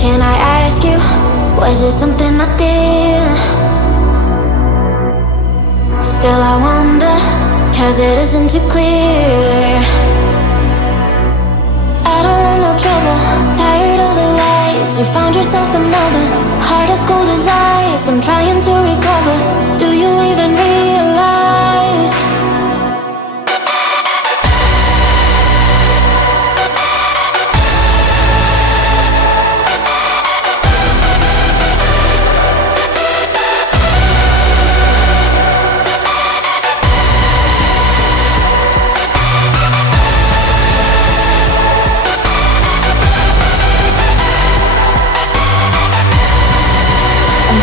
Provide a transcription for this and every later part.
Can I ask you, was it something I did? Still I wonder, cause it isn't too clear. I don't want no trouble, tired of the lies. You found yourself another, heart as cold as ice. I'm trying to recover, do you even realize?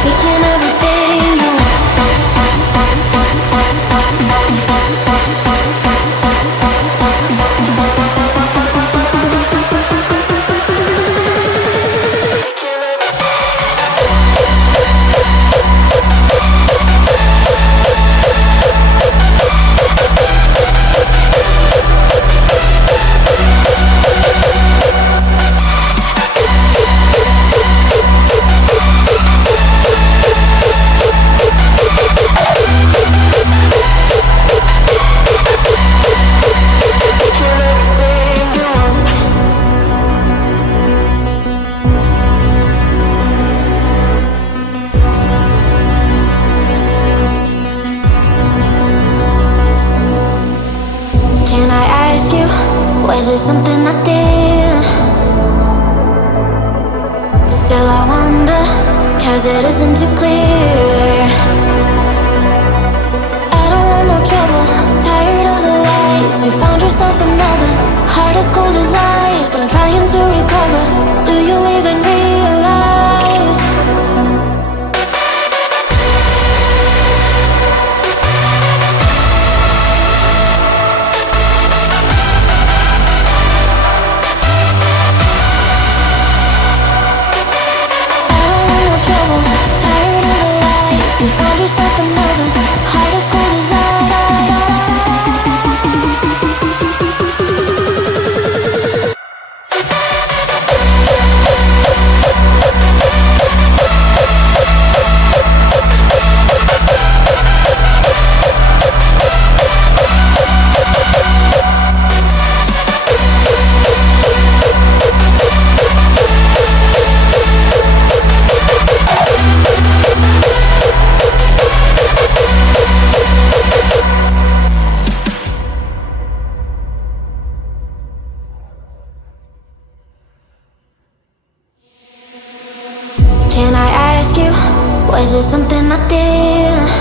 Taking everything you want. Can I ask you, was it something I did? Still I wonder, cause it isn't too clear. I don't want no trouble, tired of the lies. You found yourself another, heart as cold as ice. I'm trying to recover, do you even realize? You found yourself another, heart as cold as ice. Can I ask you, was it something I did?